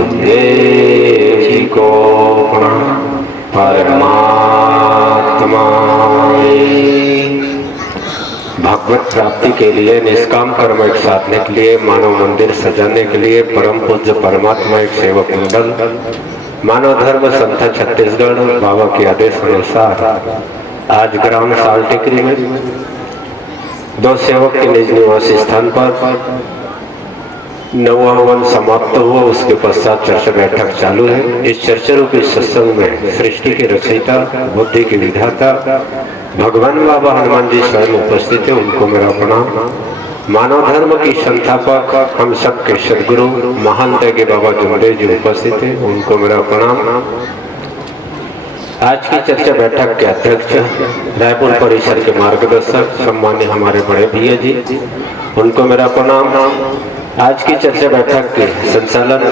गुरुदेव जी को प्रणाम। परमात्मा भगवत प्राप्ति के लिए, निष्काम कर्म एक साधने के लिए, मानव मंदिर सजाने के लिए परम पूज्य परमात्मा एक सेवक मंडल मानव धर्म संस्था छत्तीसगढ़ बाबा के आदेश अनुसार आज ग्राम साल्टेकरी में दो सेवक के निज निवास स्थान पर नौवां हवन समाप्त हुआ। उसके पश्चात चर्चा बैठक चालू है। इस चर्चा रूपी सत्संग में सृष्टि के रचयिता, बुद्धि के विधाता भगवान बाबा हनुमान जी स्वयं उपस्थित है। उनको मेरा प्रणाम। मानव धर्म की संस्थापक हम सब के सदगुरु महंत के बाबा जुमदेव जी उपस्थित है। उनको मेरा प्रणाम। आज की चर्चा बैठक के अध्यक्ष, रायपुर परिसर के मार्गदर्शक सम्मान्य हमारे बड़े भैया जी, उनको मेरा प्रणाम। आज की चर्चा बैठक के संचालन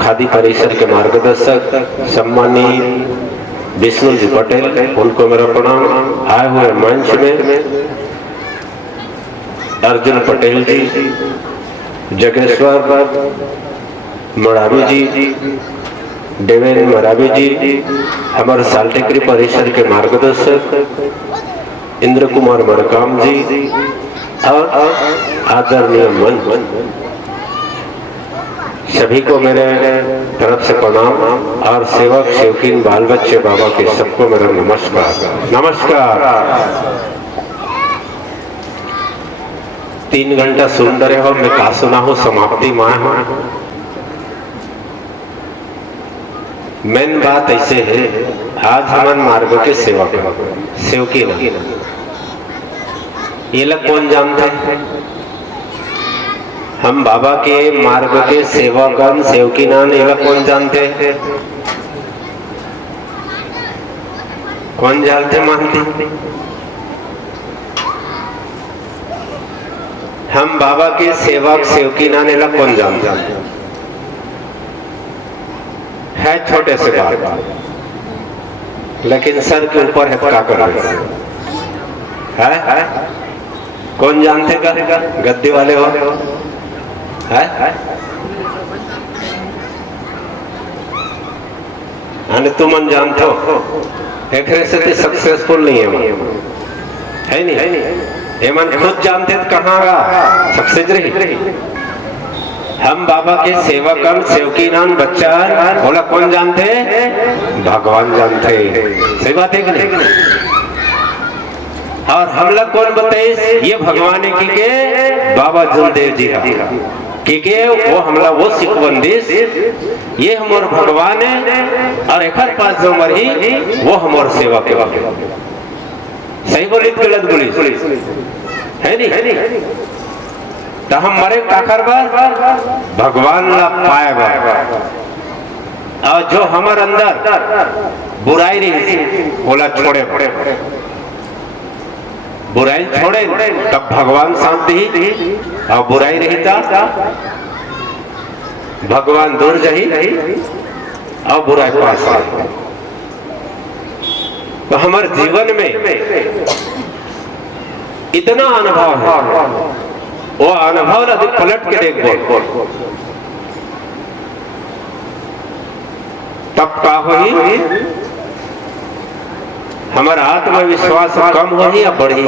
खादी परिसर के मार्गदर्शक सम्मान्य विष्णु जी पटेल, उनको मेरा प्रणाम। आए हुए मंच में अर्जुन पटेल जी, जगेश्वर मरावी जी, देवेंद्र मरावी जी, हमारे साल्टेकरी परिसर के मार्गदर्शक इंद्र कुमार मरकाम जी और आदरणीय मन सभी को मेरे तरफ से प्रणाम। और सेवक सेवकीन बाल बच्चे बाबा के सबको मेरा नमस्कार। नमस्कार। 3 घंटा सुन रहे हो, मैं कहा सुना हूँ समाप्ति माँ हूँ। मेन बात ऐसे है, आज हमारे मार्ग के सेवक सेवकी नहीं, ये लोग कौन जानते हैं? हम बाबा के मार्ग के सेवकगण सेवकीनान, ये लोग कौन जानते हैं? कौन जानते मानते? हम बाबा के सेवक सेवकीनान, ये लोग कौन जानते हैं? है छोटे से बात, लेकिन सर के ऊपर है, क्या कर रहे है? कौन जानते का? गद्दी वाले हो है? तुम जानते हो, एक से सक्सेसफुल नहीं है नहीं? ये मन खुद जानते तो कहाँ सक्सेस रही। हम बाबा के सेवकन सेवकीनान बच्चा बोला कौन जानते? भगवान जानते। सही बात है कि नहीं? और हम लोग कौन बताए? ये भगवान की के बाबा जुमदेव जी की के वो हमला वो सिख बंदिश, ये हमारे भगवान है और एक पास जो मरी वो हमारे सेवक है। सही बोली गलत बोली है नहीं? तो हम मरे काकर बार भगवान ला पाए बार। और जो हमारे अंदर बुराई रही बोला छोड़े, बुराई छोड़े तब भगवान शांति, और बुराई रहता भगवान दूर जही और बुराई पास आई। तो हमारे जीवन में इतना अनुभव है, वो अनुभव अधिक पलट के देख बोल तब का हुई हमारा आत्मविश्वास कम हो या बढ़ी?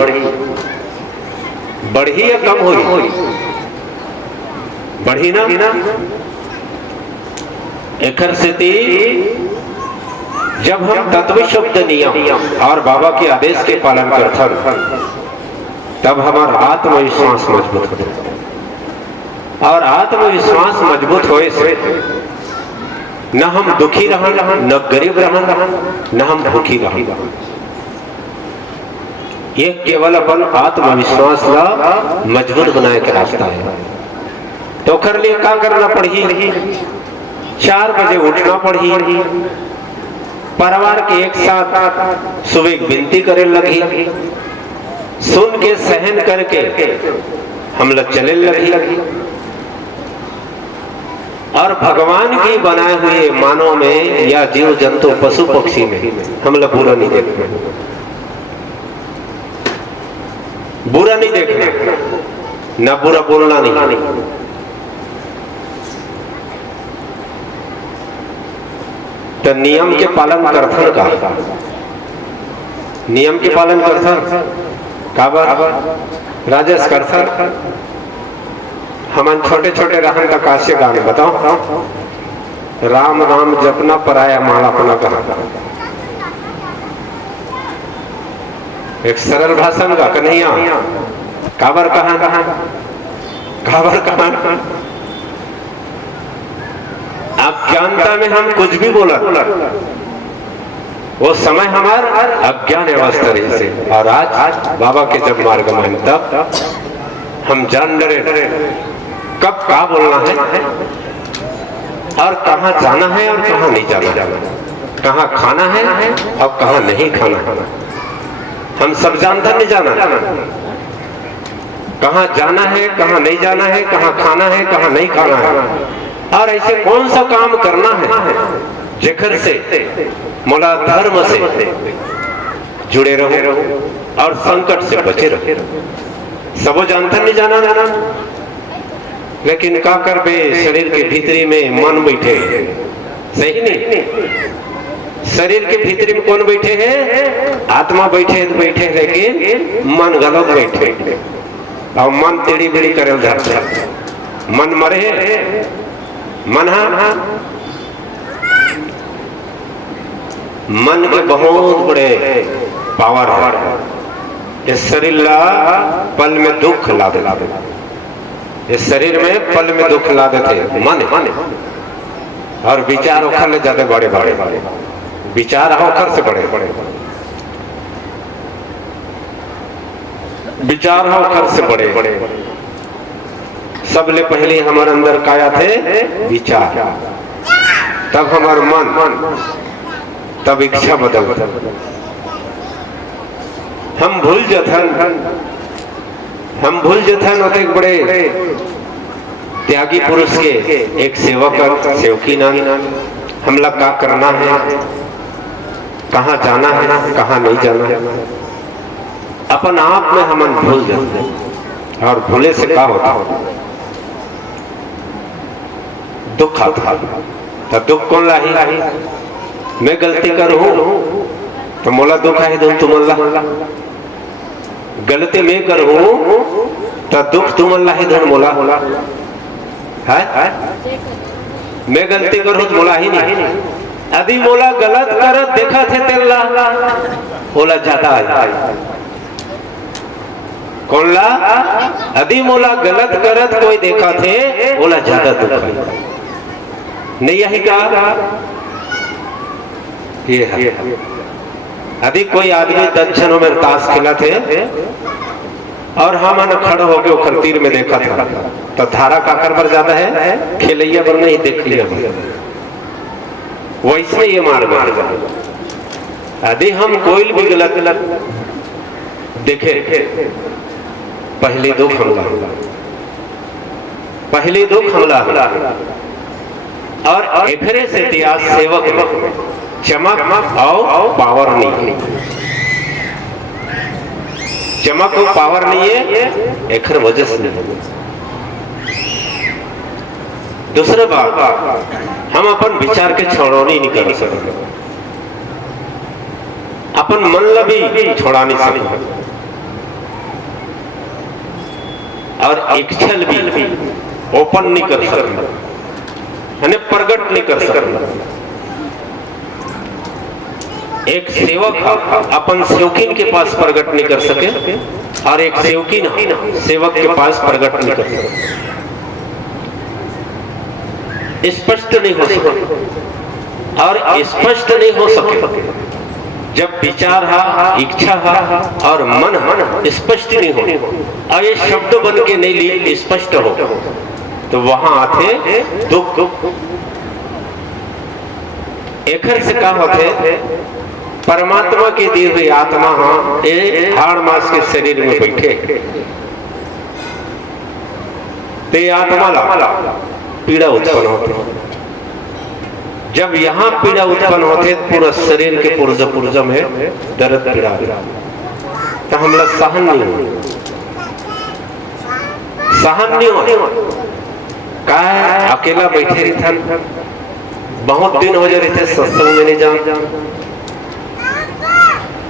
बढ़ी या कम हुई? बढ़ी ना? एक स्थिति जब हम तत्व शुद्ध नियम और बाबा के आदेश के पालन करते तब हमारा आत्मविश्वास मजबूत होता, और आत्मविश्वास मजबूत होए से न हम दुखी रहन, न गरीब रहन, न हम भूखी रहन। ये केवल अपन आत्मविश्वास ला मजबूत बनाए के रास्ता है। तो कर लिए क्या करना पड़ी? 4 बजे उठना पड़ी, परिवार के एक साथ सुबह विनती करे लगी, सुन के सहन करके हम लोग चले लगी, और भगवान की बनाए हुए मानव में या जीव जंतु पशु पक्षी में हम लोग बुरा नहीं देखते, बुरा नहीं देखना, न बुरा बोलना नहीं। तो नियम के पालन करथन का, नियम के पालन करथन काबर राजेश करथन। हमन छोटे छोटे रहन तक काश्य गाने बताओ, राम राम जपना पराया माल अपना कहा। एक सरल भाषण का कन्हैया काबर कहा, काबर कहा। अज्ञानता में हम कुछ भी बोला, वो समय हमारा अज्ञान अवस्था रही से। और आज बाबा के जब मार्ग में तब हम जान डरे कब क्या बोलना है और कहाँ जाना है और कहाँ नहीं जाना, कहाँ खाना है और कहाँ नहीं खाना है। हम सब जानते नहीं जाना, कहाँ जाना है कहाँ नहीं जाना है, कहाँ खाना है कहाँ नहीं खाना है। और ऐसे कौन सा काम करना है जेखर से मोला धर्म से जुड़े रहो और संकट से बचे रहो। सबो जानते नहीं जाना, लेकिन का कर बे शरीर के भीतरी में मन बैठे, सही नहीं। शरीर के भीतरी में कौन बैठे है? आत्मा बैठे तो बैठे, लेकिन मन गलत बैठे और मन टेढ़ी बेड़ी करल जाता। मन मरे, मन मन के बहुत बड़े पावर है। इस शरीर ला पल में दुख ला दे, इस शरीर में पल में दुख ला देते मन। और विचार ओखर ले जाते बड़े बड़े, विचार ओखर से बड़े बड़े, विचार ओखर से बड़े बड़े। सबले पहले हमारे अंदर काया थे विचार, तब हमार मन, तब इच्छा बदल। हम भूल जथन होते एक बड़े त्यागी पुरुष के एक सेवक सेवकी नानी। हम लोग क्या करना है, कहाँ जाना है कहाँ नहीं जाना है, अपन आप में हम भूल जाते। और भूले से क्या होता, दुख आता। तो दुख कौन लाही? मैं गलती करूं तो मोला दुख है, तुम अल्लाह गलती मैं करूं तो दुख तुम अल्लाह ही धन मोला है। मैं गलती करूं तो मोला ही नहीं। यदि मोला गलत करत देखा थे तेला बोला जाता है कौन ला? यदि मोला गलत करत कोई देखा थे बोला ज्यादा दुख नहीं। यही कहा ये है। यदि कोई आदमी 10 जनों में ताश खेला थे और हम खड़े होके वो तीर में देखा था, तो धारा का कर बर ज्यादा है, खेलैया पर नहीं देख लिया। वैसे ये मार मार यदि हम कोई भी गलत देखे, पहले दुख हमला, पहले दुख हमला। और एकरे से इतिहास सेवक चमक और पावर नहीं, चमक और पावर नहीं है, एक वजह से नहीं। दूसरा बात, हम अपन विचार के छोड़ौनी नहीं कर सकते, अपन मन ला भी छोड़ा नहीं सकते, और इच्छा भी ओपन नहीं कर सकते, प्रकट नहीं कर सकते। एक सेवक अपन सेवकीन के पास प्रकट नहीं कर सके, और एक सेवकीन सेवक के पास प्रकट नहीं कर सके, स्पष्ट नहीं हो सके। और स्पष्ट नहीं हो सके जब विचार इच्छा और मन स्पष्ट नहीं हो, और ये शब्द बन के नहीं स्पष्ट हो, तो वहां आते दुख। एखर से क्या होते, परमात्मा के दी हुई आत्मा हाड़ मास के शरीर में बैठे, ते आत्मा ला पीड़ा उत्पन्न होती। जब यहाँ पीड़ा उत्पन्न होते पूरा शरीर के पुर्जा में दर्द पीड़ा, तो हम लोग सहन नहीं हो, सहन नहीं हो। का अकेला बैठे रहता बहुत दिन हो जाए थे सत्संग में नहीं जान,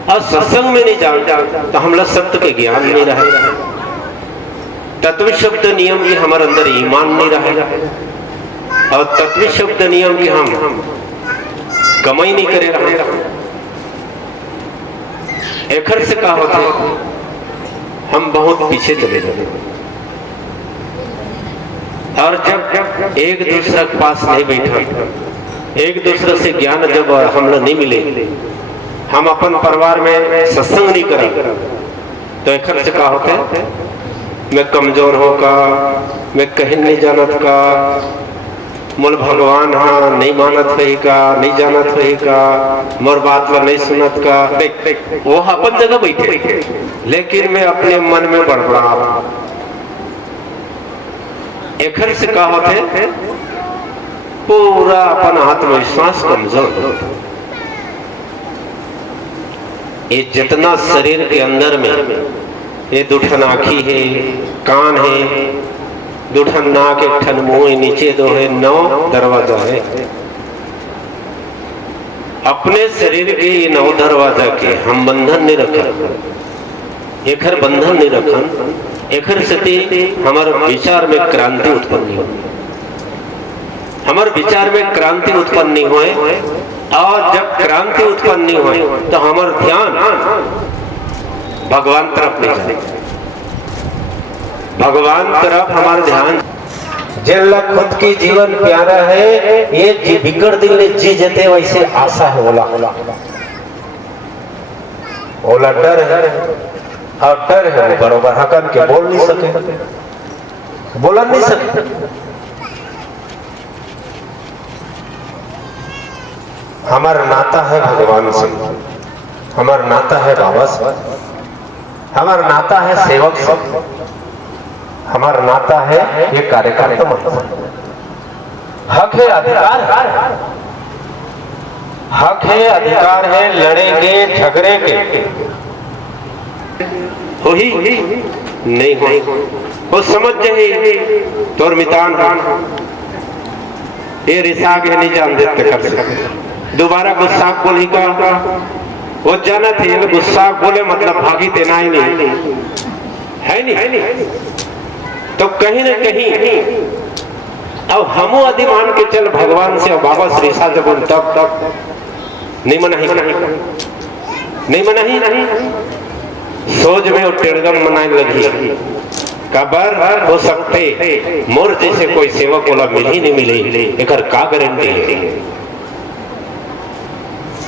और सत्संग में नहीं जान तो हमला सत्य के ज्ञान नहीं रहे, तत्व शब्द नियम की हमारे अंदर ईमान नहीं रहे, और तत्व शब्द नियम की हम कमाई नहीं करे रहे। एखर से कहा होते हम बहुत पीछे चले जाते, और जब एक दूसरे के पास नहीं बैठा, एक दूसरे से ज्ञान जब हम लोग नहीं मिले, हम अपन परिवार में सत्संग नहीं करें, तो एखर से कहा होते मैं कमजोर हो का, मैं कहीं नहीं जानत का, मोल भगवान हाँ नहीं मानत रही का, नहीं जानत रही का, मोर बात ला नहीं सुनत का। देख वो अपन जगह बैठे, लेकिन मैं अपने मन में बड़बड़ा। एखर से कहा होते पूरा अपन आत्मविश्वास कमजोर। ये जितना शरीर के अंदर में ये दुठन आँखी है, कान है, दुठन नाक, एक ठन मुंह, नीचे दो है, 9 दरवाजा है। अपने शरीर के ये 9 दरवाजा के हम बंधन नहीं रखा, एखर बंधन नहीं रखन, एखर से हमारे विचार में क्रांति उत्पन्न नहीं हो, हमारे विचार में क्रांति उत्पन्न नहीं हुए, और जब क्रांति उत्पन्न नहीं हुए तो हमारा ध्यान भगवान तरफ नहीं जाए, भगवान तरफ हमारा ध्यान। जिनला खुद की जीवन प्यारा है, ये बिगड़ दिल जी जते वैसे आशा है, ओला डर है, और डर है वो बरोबर हकन के बोल नहीं सके, बोलन नहीं सके। हमारा नाता है भगवान से, हमारा नाता है बाबा से, हमारा नाता है सेवक से, हमारा नाता है ये कार्यकर्ता से। हक है, अधिकार है, हक है, अधिकार है, लड़ेंगे झगड़ेंगे, हो ही नहीं हो, वो समझ जाए तोर मितान ये रिसाग है, नहीं जान देते कर सकते। दोबारा गुस्सा बोली का वो जाना थे, गुस्सा बोले मतलब भागी देना ही नहीं है, नहीं तो कहीं ना कहीं अब हमो आदि मान के चल भगवान से, बाबा श्री सा जब तब नहीं मना ही, नहीं मना ही, सोच में वो टेड़गम मनाने लगी, कबर हो सकते मोर जैसे कोई सेवक बोला मिल ही नहीं मिले, एकर का गारंटी है,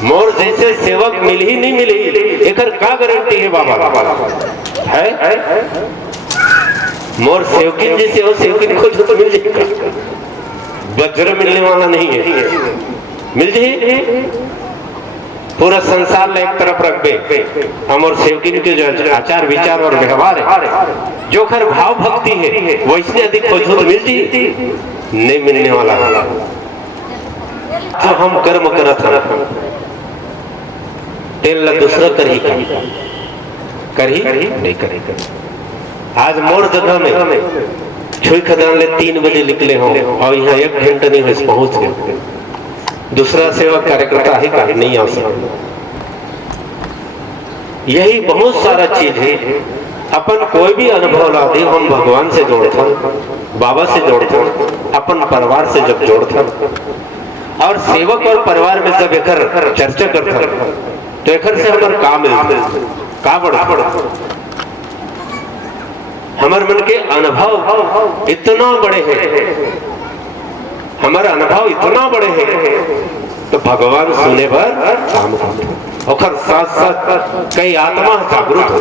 मोर जैसे सेवक मिल ही नहीं मिले, एकर का गारंटी है बाबा है? मोर सेवकिन जैसे हो, सेवकिन को तो मिल जाएगा, वज्र मिलने वाला नहीं है, मिल जाए पूरा संसार में एक तरफ रख दे। हम और सेवकिन के जो आचार विचार और व्यवहार है, जो खर भाव भक्ति है, वैसे अधिक खोजो तो मिल जाए, नहीं मिलने वाला। जो हम कर्म करत हैं तेल दूसरा कर ही नहीं करे। आज मोर जगह में छुई खदान ले 3 बजे निकले हो, और यहाँ 1 घंटा नहीं हो पहुंच गए, दूसरा सेवा कार्यकर्ता ही का नहीं आ सकता। यही बहुत सारा चीज है, अपन कोई भी अनुभव ला दे, हम भगवान से जोड़ते, बाबा से जोड़ते, अपन परिवार से जब जोड़ते, और सेवक और परिवार में जब एकर चर्चा करते तो एकर से हमारे काम का बढ़ा, हमारे मन के अनुभव इतना बड़े हैं, हमारा अनुभव इतना बड़े हैं, तो भगवान सुने पर काम करते, और साथ साथ कई आत्मा जागरूक हो,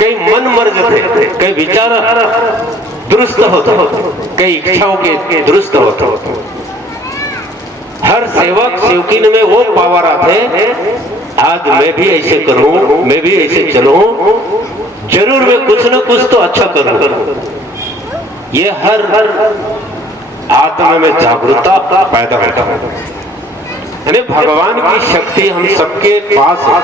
कई मन मर्ज थे, कई विचार दुरुस्त होते, कई इच्छाओं के दुरुस्त होते। हर सेवक सेवकिन में वो पावर आते, आज मैं भी ऐसे करूं, मैं भी ऐसे चलूं, जरूर मैं कुछ न कुछ तो अच्छा करूं। ये हर आत्मा में जागरूकता पैदा होता है, यानी भगवान की शक्ति हम सबके पास है,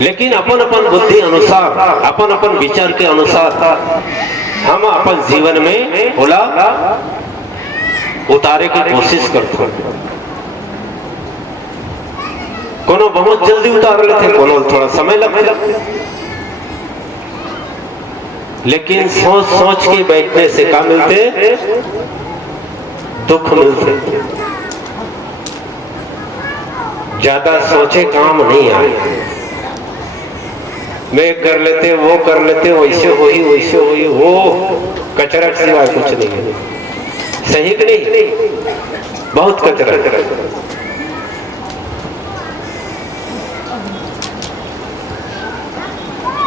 लेकिन अपन अपन बुद्धि अनुसार, अपन अपन विचार के अनुसार हम अपन जीवन में बोला उतारे की कोशिश करता हूं। कोनो बहुत जल्दी उतार लेते, कोनो थोड़ा समय लगता, लेकिन सोच सोच के बैठने से क्या मिलते? दुख मिलते। ज्यादा सोचे काम नहीं आए। मैं कर लेते, वो कर लेते, वैसे हुई, वो कचरा के सिवाय कुछ नहीं है। सही कि नहीं? बहुत कचरा।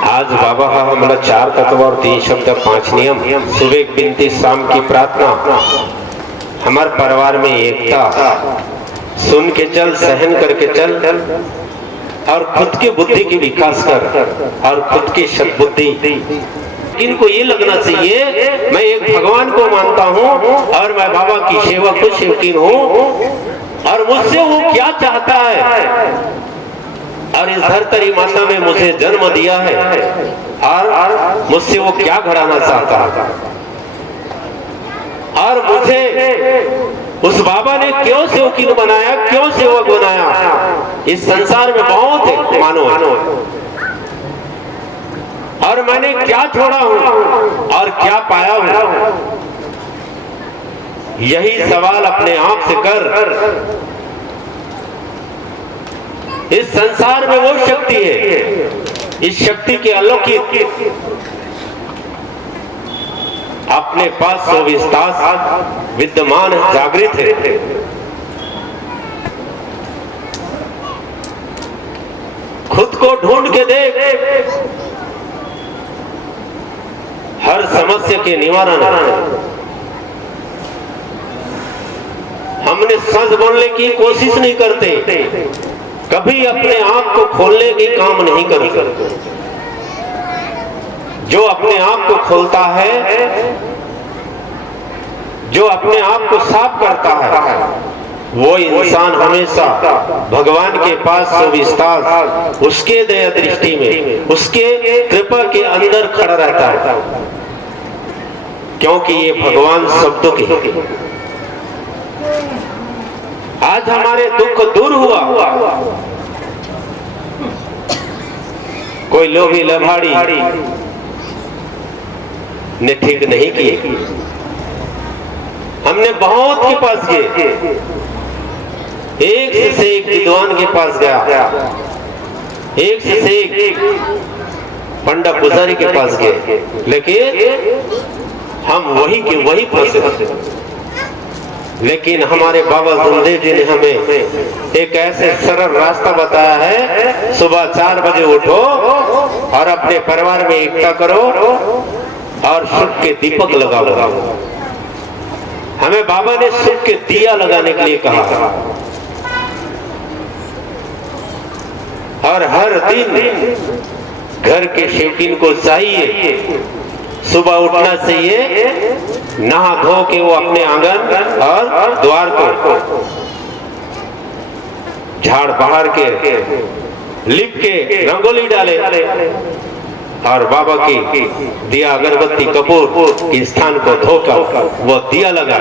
आज बाबा का हमला 4 तत्व और 3 शब्द 5 नियम, सुबह की विनती, शाम की प्रार्थना, हमारे परिवार में एकता, सुन के चल, सहन करके चल, और खुद की बुद्धि की विकास कर, और खुद की सद्बुद्धि। इनको ये लगना चाहिए मैं एक भगवान को मानता हूँ और मैं बाबा की सेवक को सेवकीन हूँ, और मुझसे वो क्या चाहता है, और इस धरती माता में मुझे जन्म दिया है, और मुझसे वो क्या घड़ाना चाहता है, और मुझे उस बाबा ने क्यों सेवकीन बनाया, क्यों सेवक बनाया। इस संसार में बहुत है मानो, और मैंने क्या छोड़ा हूं और क्या पाया हूं। यही सवाल अपने आप से कर। इस संसार में वो शक्ति है, इस शक्ति के अलौकिक अपने पास 24 तास विद्यमान जागृत है। खुद को ढूंढ के देख, हर समस्या के निवारण। हमने सच बोलने की कोशिश नहीं करते, कभी अपने आप को खोलने की काम नहीं करते। जो अपने आप को खोलता है, जो अपने आप को साफ करता है, वो इंसान हमेशा भगवान के पास 24 तास उसके दया दृष्टि में, उसके कृपा के अंदर खड़ा रहता है, क्योंकि ये भगवान शब्दों की। आज हमारे दुख दूर हुआ। कोई लोभी लभाड़ी ने ठीक नहीं किए। हमने बहुत के पास गए, एक से एक विद्वान के पास गया, एक से एक पंडा पुजारी के पास गए, लेकिन हम वही के वही फंसे। लेकिन हमारे बाबा जमदेव जी ने हमें एक ऐसे सरल रास्ता बताया है, सुबह 4 बजे उठो और अपने परिवार में एकता करो और सुख के दीपक लगाओ। हमें बाबा ने सुख के दिया लगाने के लिए कहा, और हर दिन घर के शौकीन को चाहिए सुबह उठना चाहिए, नहा धो के वो अपने आंगन और द्वार को झाड़ बहार के लिप के रंगोली डाले, और बाबा की दिया अगरबत्ती कपूर के स्थान को धोकर वो दिया लगा,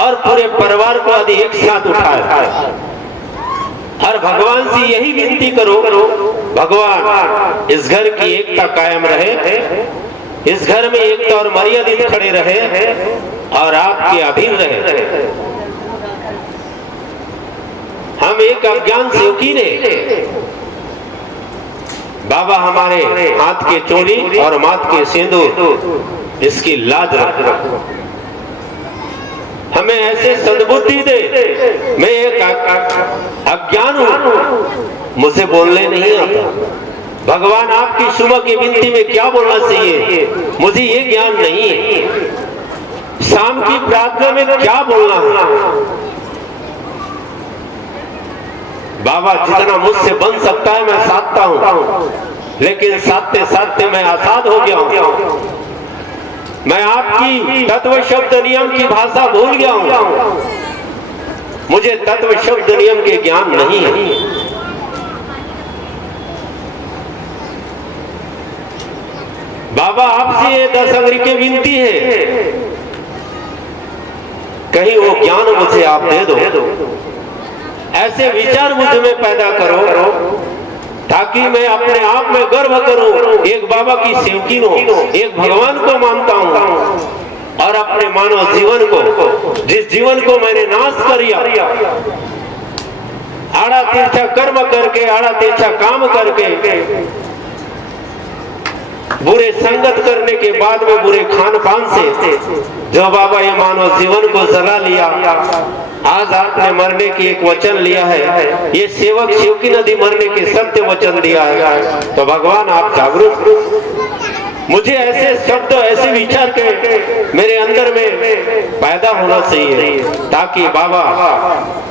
और पूरे परिवार को यदि एक साथ उठाए और भगवान से यही विनती करो, भगवान इस घर की एकता कायम रहे, इस घर में एकता और मर्यादित खड़े रहे, और आपके अधीन रहे। हम एक अज्ञान सेवकी ने, बाबा हमारे हाथ के चोरी और माथ के सिंदूर, इसकी लाज रख, हमें ऐसे सद्बुद्धि दे। मैं एक अज्ञान हूं, मुझे बोलने नहीं आता। भगवान आपकी सुबह की विनती में क्या बोलना चाहिए, मुझे ये ज्ञान नहीं है। शाम की प्रार्थना में क्या बोलना है, बाबा जितना मुझसे बन सकता है मैं साधता हूं, लेकिन साधते साधते मैं आजाद हो गया हूं। मैं आपकी तत्व शब्द नियम की भाषा भूल गया हूं, मुझे तत्व शब्द नियम के ज्ञान नहीं है। बाबा आपसे ये 10 अंगरी की विनती है, कहीं वो ज्ञान मुझे आप दे दो, ऐसे विचार मुझ में पैदा करो ताकि मैं अपने आप में गर्व करूं, एक बाबा की सेवकी हूं, एक भगवान को मानता हूं और अपने मानव जीवन को, जिस जीवन को मैंने नाश किया, आड़ा तिरछा कर्म करके, आड़ा तिरछा काम करके, बुरे संगत करने के बाद में बुरे खान पान से जो बाबा ये मानव जीवन को जला लिया, आज आपने मरने की एक वचन लिया है, ये सेवक सेवकी नदी मरने के सत्य वचन दिया है, तो भगवान आप जागरूक, मुझे ऐसे शब्द ऐसे विचार के मेरे अंदर में पैदा होना चाहिए ताकि बाबा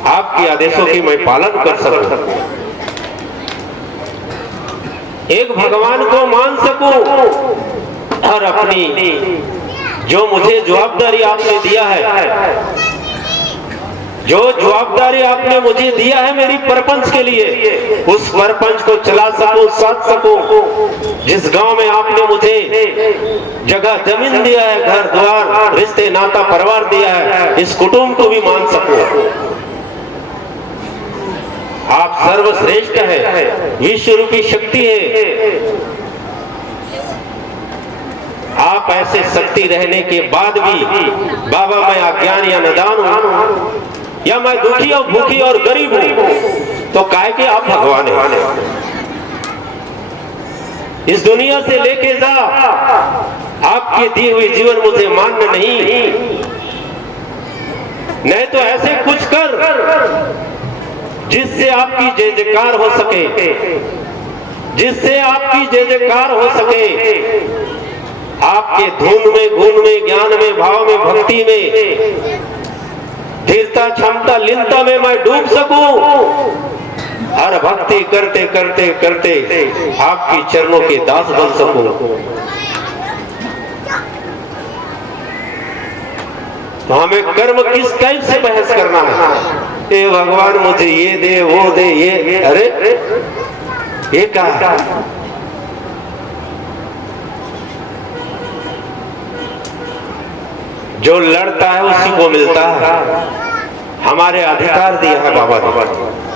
आपके आदेशों की मैं पालन कर सकूं, एक भगवान को मान सकूं और अपनी जो मुझे जवाबदारी आपने दिया है, जो जवाबदारी आपने मुझे दिया है मेरी परपंच के लिए, उस परपंच को चला सकूं, साथ सकूं। जिस गांव में आपने मुझे जगह जमीन दिया है, घर द्वार रिश्ते नाता परिवार दिया है, इस कुटुंब को भी मान सकूं। आप सर्वश्रेष्ठ है, विश्व रूपी शक्ति है। आप ऐसे शक्ति रहने के बाद भी बाबा मैं अज्ञान या नादान हूं, या मैं दुखी और भूखी और गरीब हूं, तो काहे के आप भगवान हैं। इस दुनिया से लेके जा, आपके दिए हुए जीवन मुझे मान्य नहीं तो ऐसे कुछ कर जिससे आपकी जय जयकार हो सके, जिससे आपकी जय जयकार हो सके, आपके धुन में, गुण में, ज्ञान में, भाव में, भक्ति में, धीरता, क्षमता, लीनता में मैं डूब सकूं और भक्ति करते करते करते आपकी चरणों के दास बन सकूं। तो हमें कर्म किस टाइप से बहस करना है, ए भगवान मुझे ये दे, वो दे, ये, अरे ये क्या, जो लड़ता है उसी को मिलता है। हमारे अधिकार दिया है बाबा ने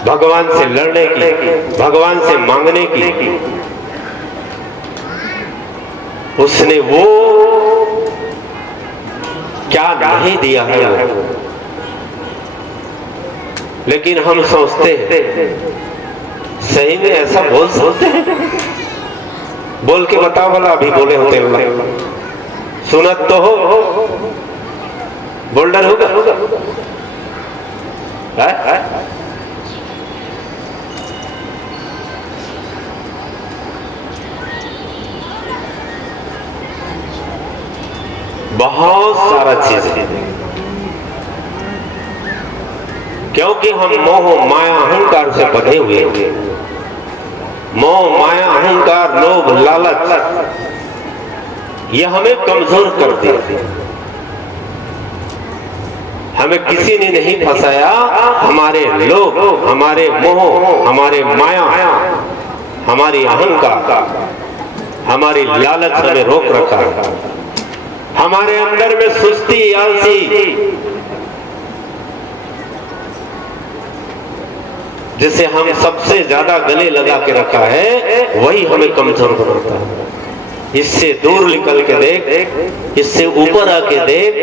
भगवान से लड़ने की, भगवान से मांगने की, उसने वो क्या नहीं दिया है। लेकिन हम सोचते हैं सही में ऐसा बोल सकते हैं, बोल के बताओ भला, अभी बोले होते सुनत तो हो, बोल्डर होगा है? बहुत सारा चीज है, क्योंकि हम मोह माया अहंकार से बंधे हुए हैं। मोह माया अहंकार लोभ लालच ये हमें कमजोर कर दिया। हमें किसी ने नहीं फंसाया, हमारे लोभ, हमारे मोह, हमारे माया, हमारी अहंकार, हमारी लालच हमें रोक रखा है। हमारे अंदर में सुस्ती, आलसी, जिसे हम सबसे ज्यादा गले लगा के रखा है, वही हमें कमजोर बनाता है। इससे दूर निकल के देख, इससे ऊपर आके देख।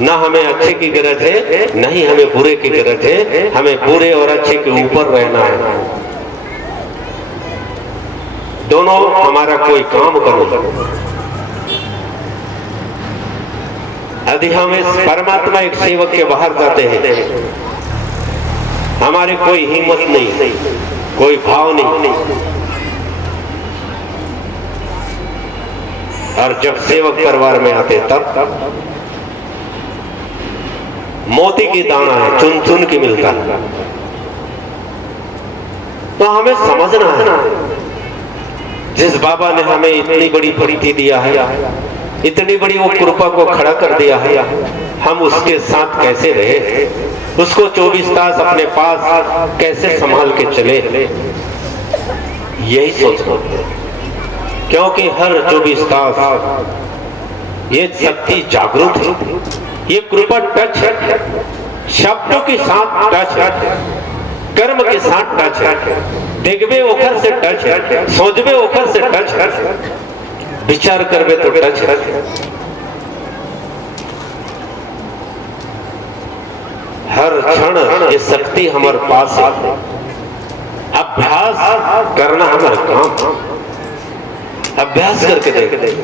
ना हमें अच्छे की गरज है, नहीं हमें बुरे की गरज है। हमें बुरे और अच्छे के ऊपर रहना है। दोनों हमारा कोई काम करो। यदि हम इस परमात्मा एक सेवक के बाहर जाते हैं, हमारे कोई हिम्मत नहीं, कोई भाव नहीं। और जब सेवक परिवार में आते तब मोती की दाना है, चुन चुन के मिलता है। तो हमें समझना है, जिस बाबा ने हमें इतनी बड़ी परिधि दिया है, इतनी बड़ी वो कृपा को खड़ा कर दिया है, हम उसके साथ कैसे रहे, उसको 24 तास अपने पास कैसे संभाल के चले, यही सोचना। क्योंकि हर 24 तास ये शक्ति जागरूक है। ये कृपा टच है, शब्दों के साथ टच है, कर्म के साथ टच है, देखबे ओखर से टच है, सोचबे ओखर से टच है, विचार करबे तो टच है। हर क्षण ये शक्ति हमारे पास है। अभ्यास करना हमारा काम, अभ्यास करके देख।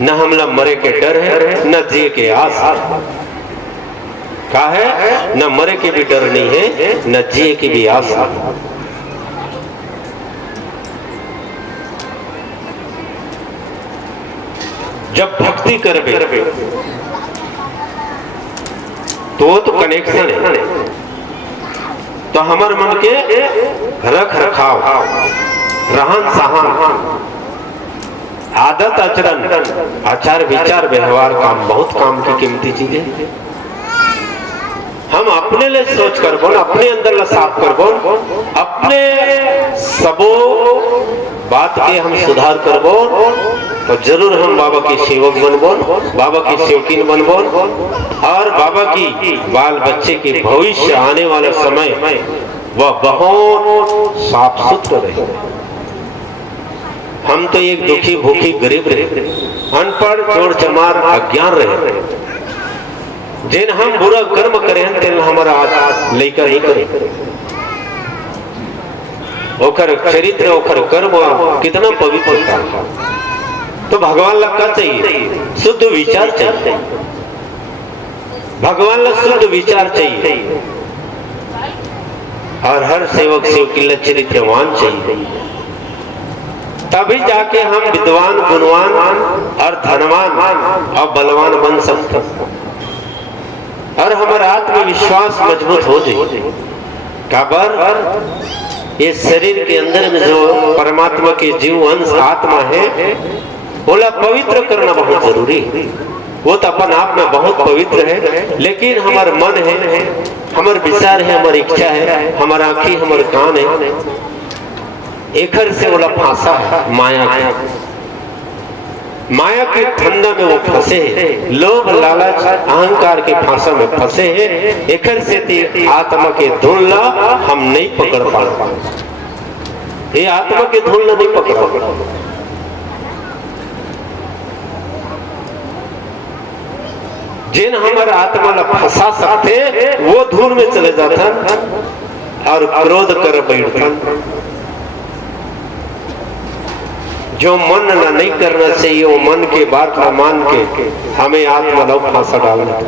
न हमला मरे के डर है, न जिए के आस का है, न मरे के भी डर नहीं है, न जिए की भी आस। जब भक्ति करबे तो कनेक्शन है, तो हमारे मन के रख रखाव, रहन सहन, आदत आचरण, आचार विचार व्यवहार काम बहुत काम की कीमती चीजें। हम अपने लिए सोच कर बोल, अपने अंदर ला साफ कर बोल, अपने सबो बात के हम सुधार कर बोल, तो जरूर हम बाबा की सेवक बन बोल, बाबा की सेवकीन बन बोल, और बाबा की बाल बच्चे के भविष्य आने वाला समय वह बहुत साफ सुथरा रहे। हम तो एक दुखी भूखी गरीब रहे, अनपढ़ चोर चमार अज्ञान रहे, जिन हम बुरा कर्म करें तेन हमारा आज लेकर ही करें। ओकर चरित्र ओकर कर्म कितना पवित्र था। तो भगवान लग का चाहिए शुद्ध विचार चाहिए, भगवान लग शुद्ध विचार चाहिए, और हर सेवक सेवकी चरित्रवान चाहिए। तभी जाके हम विद्वान गुणवान और धनवान और बलवान बन सकते, और हमारा आत्मविश्वास मजबूत हो जाए। काबर ये शरीर के अंदर में जो परमात्मा के जीव अंश आत्मा है, बोला पवित्र करना बहुत जरूरी है। वो तो अपन आप में बहुत पवित्र है, लेकिन हमारा मन है, हमारे विचार है, हमारी इच्छा है, हमारा आंखी हमारे कान है, एकर से बोला फांसा है माया है। माया के धंधा में वो फंसे हैं, लोभ लालच अहंकार के फांसा में फंसे हैं। एकर से आत्मा के धूल हम नहीं पकड़ पा, ये आत्मा के धूल नहीं पकड़। जिन हमारे आत्मा ला फंसा सकते वो धूल में चले जाता और क्रोध कर बैठता। जो मन ना नहीं करना चाहिए वो मन के बात ना मान के हमें आत्मा ला फांसा डालना।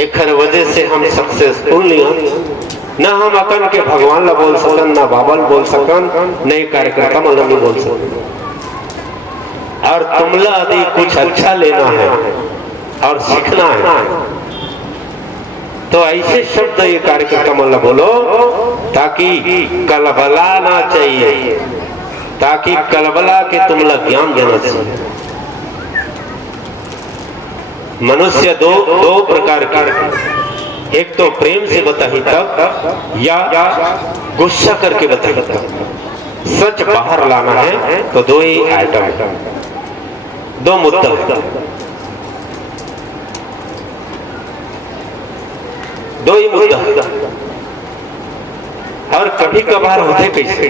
एक वजह से हम सक्सेसफुल नहीं हो, ना हम अकन के भगवान ला बोल सकन, ना बाबा ला बोल सकन, नए कार्यकर्ता मतलब नहीं बोल सकन। और तुमला यदि कुछ अच्छा लेना है और सीखना है तो ऐसे शब्द ये कार्यकर्ता मतलब बोलो ताकि कलबला ना चाहिए, ताकि कलबला के तुमला ज्ञान देना चाहिए। मनुष्य दो प्रकार के, एक तो प्रेम से बताही तब या गुस्सा करके बताही तब। सच बाहर लाना है तो दो ही आइटम, दो मुद्दा, दो ही मुद्दा। और कभी कभार होते कैसे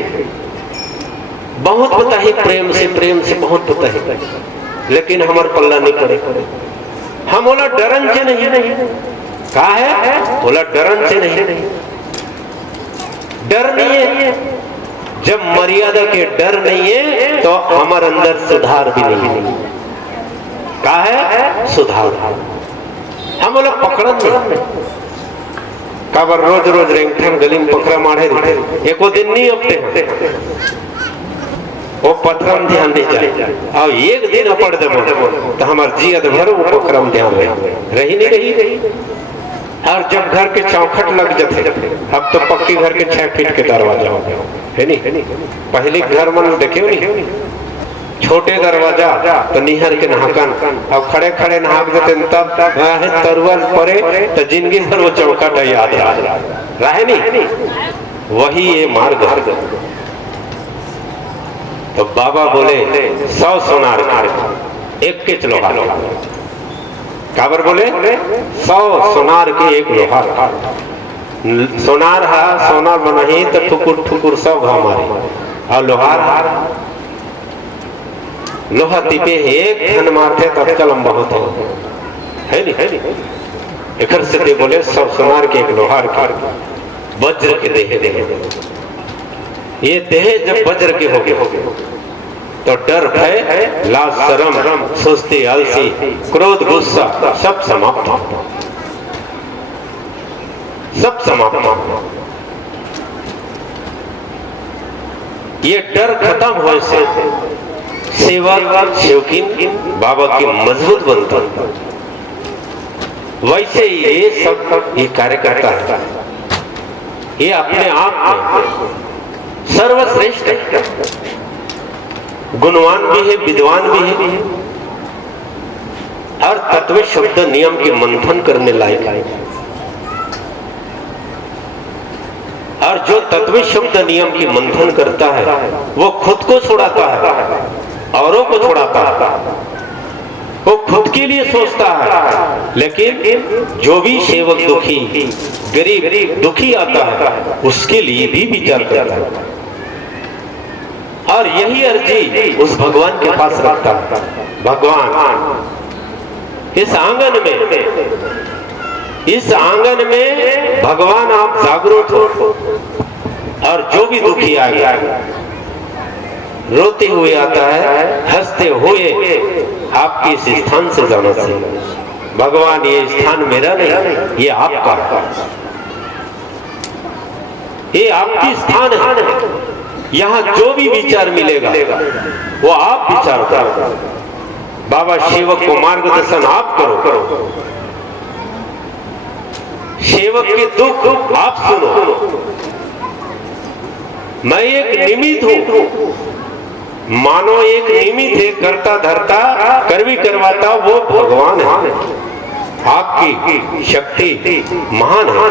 बहुत पता है, प्रेम से बहुत पता है, लेकिन हमारे पल्ला नहीं पड़े। हम बोला डरन से नहीं, कहा है बोला डरन से नहीं, डर नहीं है। जब मर्यादा के डर नहीं है तो हमारे अंदर सुधार भी नहीं। कहा है सुधार, हम बोला पकड़न नहीं। काबर रोज रोज रेंगठन गली में पकड़ा मारे एको दिन नहीं अपते वो पथरम ध्यान दे जाए, और एक दिन अपड़ देबो तो हमार जियत भर वो पकड़म ध्यान रही नहीं रही। और जब घर के चौखट लग जाते, अब तो पक्की घर के 6 फीट के दरवाजा है नहीं। पहले घर मन देखे नहीं, छोटे दरवाजा तो निहर के नहाकन, अब खड़े खड़े नहाक देते तब तरुअल पड़े तो जिंदगी भर वो चौखट याद रहे नहीं। वही ये मार्ग। तो बाबा बोले 100 सोनार एक के लोहार। काबर बोले 100 सोनार के एक लोहार। सोनार हा सोनार बनही तो ठुकुर ठुकुर 100 घाव मारे, और लोहार लोहा तिपे एक धन मारते तत्काल बहुत है नहीं। एकर से ते बोले 100 सोनार के एक लोहार के वज्र के देह। ये देह जब वज्र के हो गए तो डर भय लाज शर्म सुस्ती आलसी क्रोध गुस्सा सब समाप्त हो, सब समाप्त हो। ये डर खत्म हो से सेवक सेवकीन बाबा की मजबूत बनता। वैसे ये सब ये कार्य करता है, ये अपने आप में सर्वश्रेष्ठ है, गुणवान भी है, विद्वान भी है, हर तत्व शब्द नियम के मंथन करने लायक है। और जो तत्व शब्द नियम की मंथन करता है वो खुद को छुड़ाता है, औरों को छुड़ाता है, वो खुद के लिए सोचता है। लेकिन जो भी सेवक दुखी गरीब दुखी आता है उसके लिए भी विचार करता है, और यही अर्जी उस भगवान के पास रखता है। भगवान इस आंगन में भगवान आप जागरूक हो, और जो भी दुखी आ गया रोते हुए आता है, हंसते हुए आपके इस स्थान से जाना चाहिए। भगवान ये स्थान मेरा नहीं, ये आपका है, ये आपकी स्थान है। यहाँ जो भी विचार मिलेगा वो आप विचार करो। बाबा सेवक को मार्गदर्शन आप करो, सेवक के दुख आप सुनो। मैं एक निमित्त हूं, मानो एक निमित्त है, करता धरता करवी करवाता वो भगवान है। आपकी शक्ति महान है।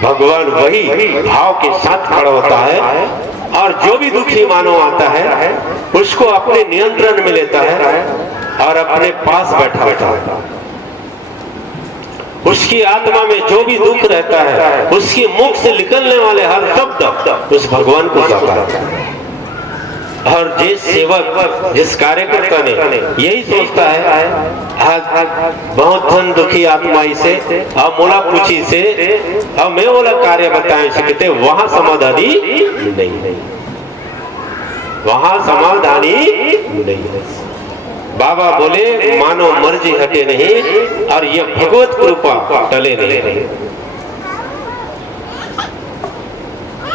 भगवान वही भाव के साथ खड़ा होता है, और जो भी दुखी मानव आता है उसको अपने नियंत्रण में लेता है और अपने पास बैठा है। उसकी आत्मा में जो भी दुख रहता है उसके मुख से निकलने वाले हर शब्द उस भगवान को जाता है। और जिस सेवक जिस कार्यकर्ता ने यही सोचता है आज बहुत धन दुखी आत्मा से अब मोला पूछी से अब मैं बोला कार्य बताए सकते, वहां समाधानी नहीं, वहां समाधानी नहीं। बाबा बोले मानो मर्जी हटे नहीं, और ये भगवत कृपा टले नहीं।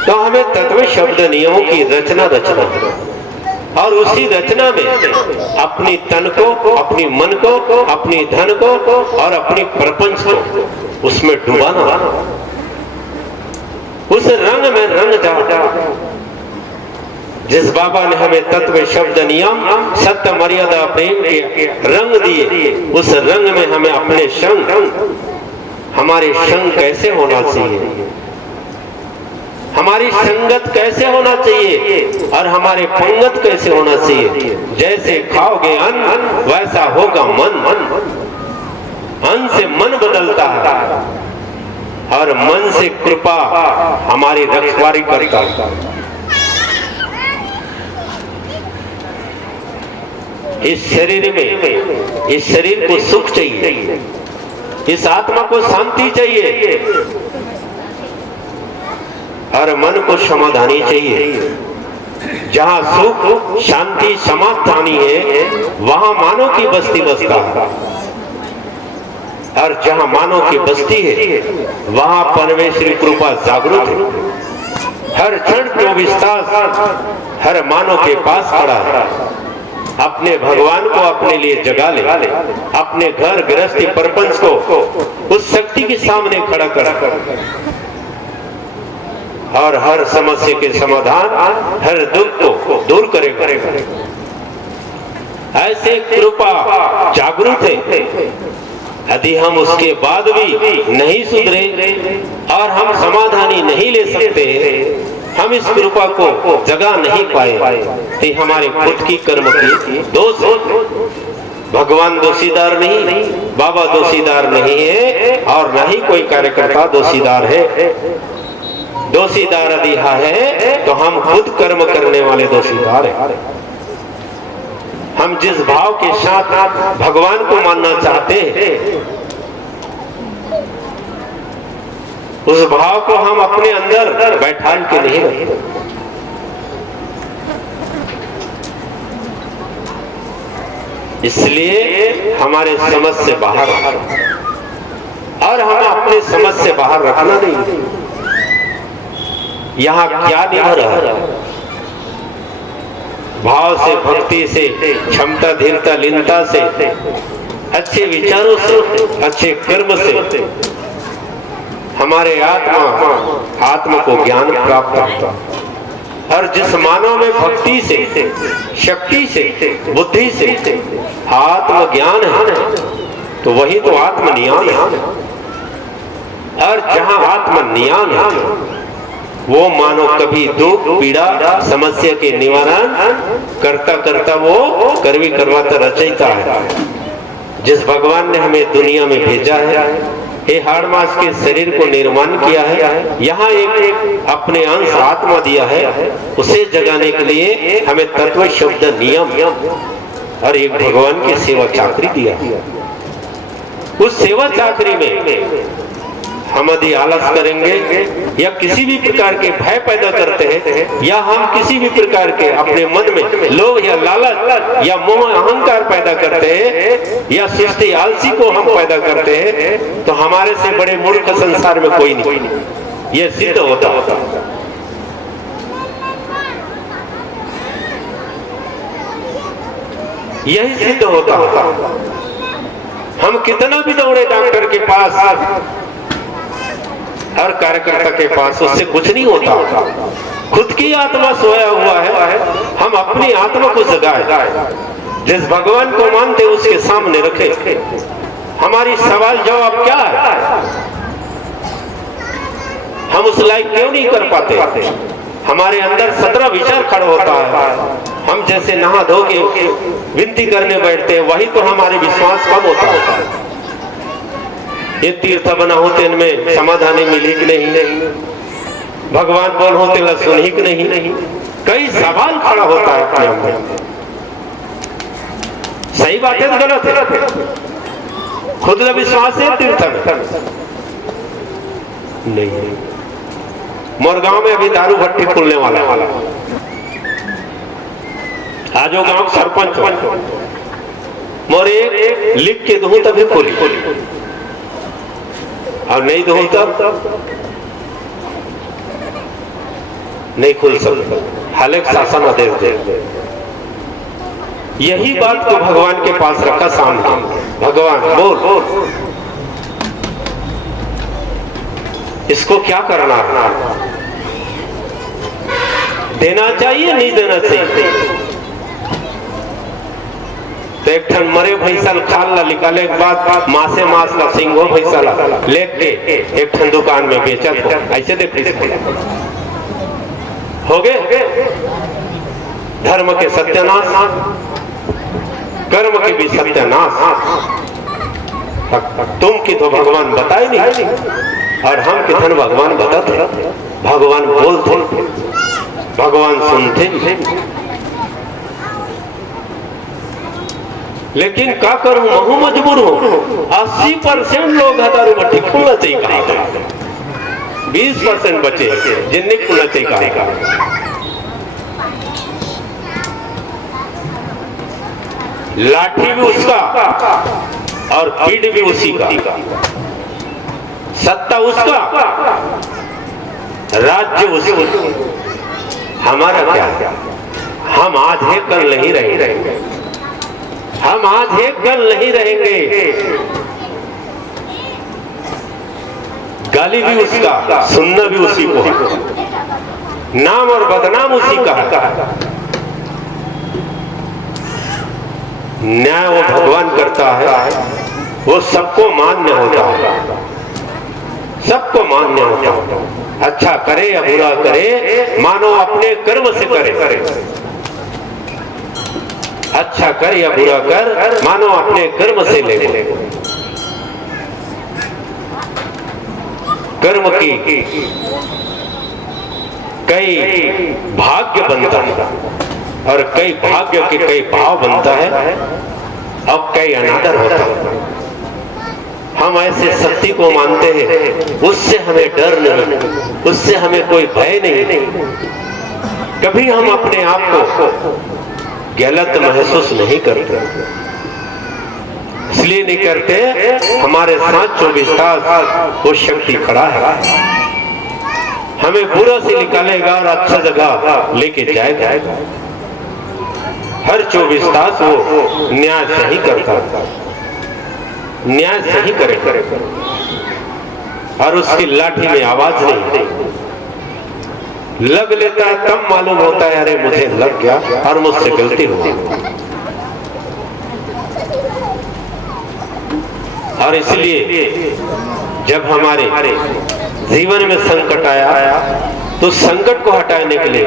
तो हमें तत्व शब्द नियमों की रचना और उसी रचना में अपनी तन को, अपनी मन को, अपनी धन को और अपनी प्रपंच को उसमें डुबाना, उस रंग में रंग जा। जिस बाबा ने हमें तत्व शब्द नियम सत्य मर्यादा प्रेम के रंग दिए, उस रंग में हमें अपने संग, हमारे संग कैसे होना चाहिए, हमारी संगत कैसे होना चाहिए और हमारे पंगत कैसे होना चाहिए। जैसे खाओगे अन्न वैसा होगा मन, अन्न से मन बदलता है और मन से कृपा हमारी रखवारी करता है। इस शरीर में, इस शरीर को सुख चाहिए, इस आत्मा को शांति चाहिए और मन को समाधानी चाहिए। जहां सुख शांति समाधानी है वहां मानव की बस्ती बसता है, और जहां मानव की बस्ती है वहां परमेश्वरी कृपा जागरूक है। हर क्षण 24 तास हर मानव के पास खड़ा है। अपने भगवान को अपने लिए जगा ले, अपने घर गृहस्थी परपंच को उस शक्ति के सामने खड़ा कर, और हर समस्या के समाधान, हर दुख को दूर करेगा। ऐसे कृपा जागरूक है। यदि हम उसके बाद भी नहीं सुधरे और हम समाधानी नहीं ले सकते हम इस कृपा को जगा नहीं पाए तो हमारे खुद की कर्म की दोष है। भगवान दोषीदार नहीं, बाबा दोषीदार नहीं है, और न ही कोई कार्यकर्ता दोषीदार है। दोषीदार यदि है तो हम खुद कर्म करने वाले दोषीदार हैं। हम जिस भाव के साथ भगवान को मानना चाहते हैं, उस भाव को हम अपने अंदर बैठा के नहीं रखते। इसलिए हमारे समझ से बाहर, और हम अपने समझ से बाहर रखना नहीं। यहाँ क्या निभा रहा है? भाव से, भक्ति से, क्षमता, धीरता, लीनता से, अच्छे विचारों से, अच्छे कर्म से हमारे आत्मा को ज्ञान प्राप्त होता। और जिस मानव में भक्ति से, शक्ति से, बुद्धि से आत्मज्ञान है, तो वही तो आत्मनियान है। और जहां आत्मनियान है, वो मानो कभी दुख, पीड़ा, समस्या के निवारण करता करता वो करवी करवाता रचयिता है। जिस भगवान ने हमें दुनिया में भेजा है, ये हाड़ मास के शरीर को निर्माण किया है, यहाँ एक अपने अंश आत्मा दिया है, उसे जगाने के लिए हमें तत्व, शब्द, नियम और एक भगवान की सेवा चाकरी दिया। उस सेवा चाकरी में हम यदि आलस करेंगे या किसी भी प्रकार के भय पैदा करते हैं, या हम किसी भी प्रकार के अपने मन में लोभ या लालच या मोह अहंकार पैदा करते हैं, या सृष्टि आलसी को हम पैदा करते हैं, तो हमारे से बड़े मूर्ख संसार में कोई नहीं। यह सिद्ध होता। यही सिद्ध होता। हम कितना भी दौड़े डॉक्टर के पास, हर कार्यकर्ता के पास, उससे कुछ नहीं होता। खुद की आत्मा सोया हुआ है, हम अपनी आत्मा को जगाए। जिस भगवान को मानते उसके सामने रखे। हमारी सवाल जवाब क्या है? हम उस लायक क्यों नहीं कर पाते? हमारे अंदर 17 विचार खड़ा होता है। हम जैसे नहा धो के विनती करने बैठते हैं, वही तो हमारे विश्वास कम होता है। ये तीर्थ बना होते इनमें समाधानी मिली कि नहीं, भगवान बोल होते ला सुनी कि नहीं, कई सवाल खड़ा होता है अपने अंदर। सही बात है तो गलत है? खुद का विश्वास है तीर्थ नहीं। मोरगांव में अभी दारू भट्टी खुलने वाला है। आज वो गांव सरपंच मोरे लिख के दूं तभी खोली, और नहीं दूं तब नहीं खुल सकता। हालांकि शासन आदेश दे। यही बात को भगवान के पास रखा सामने। भगवान बोल, इसको क्या करना है? देना चाहिए नहीं देना चाहिए? तो एक ठन मरे भैंसा खाल ला निकाले के बाद मासे मास ला सिंगो भैंसा ला लेके एक ठन दुकान में बेचत हो। ऐसे देखिए हो गए धर्म के सत्यानाश, कर्म के भी सत्यानाश। तुम की तो भगवान बताए नहीं, और हम कितन भगवान बताते, भगवान बोलते, भगवान सुनते। लेकिन क्या करूं, महू मजबूर हूं। 80% लोग दारू भट्टी खुलना चाहिए कहा, 20% बचे जिन्हें खुलना चाहिए कहा। लाठी भी उसका और पीठ भी उसी का, सत्ता उसका, राज्य उसका। हमारा क्या? हम आज है कल नहीं रहेंगे। हम आज है कल नहीं रहेंगे। गाली भी उसका, सुनना भी उसी को, नाम और बदनाम उसी का। न्याय वो भगवान करता है, वो सबको मान्य होता है, सबको मान्य होता है। अच्छा करे या बुरा करे, मानो अपने कर्म से करे। अच्छा कर या बुरा कर, मानो अपने कर्म से ले। कर्म की कई भाग्य बनता है और कई भाग्य के कई भाव बनता है और कई अनादर होता है। हम ऐसे सत्य को मानते हैं, उससे हमें डर नहीं, उससे हमें कोई भय नहीं। कभी हम अपने आप को गलत महसूस नहीं करते, इसलिए नहीं करते हमारे साथ 24 तास वो शक्ति खड़ा है, हमें बुरा से निकालेगा और अच्छा जगह लेके जाएगा। हर 24 तास वो न्याय सही करता, न्याय सही करेगा और उसकी लाठी में आवाज नहीं। लग लेता है तब मालूम होता है अरे मुझे लग गया और मुझसे गलती हो गई। और इसलिए जब हमारे जीवन में संकट आया तो संकट को हटाने के लिए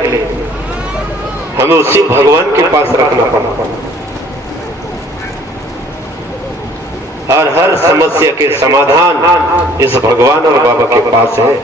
हमें उसी भगवान के पास रखना पड़ा और हर समस्या के समाधान इस भगवान और बाबा के पास है।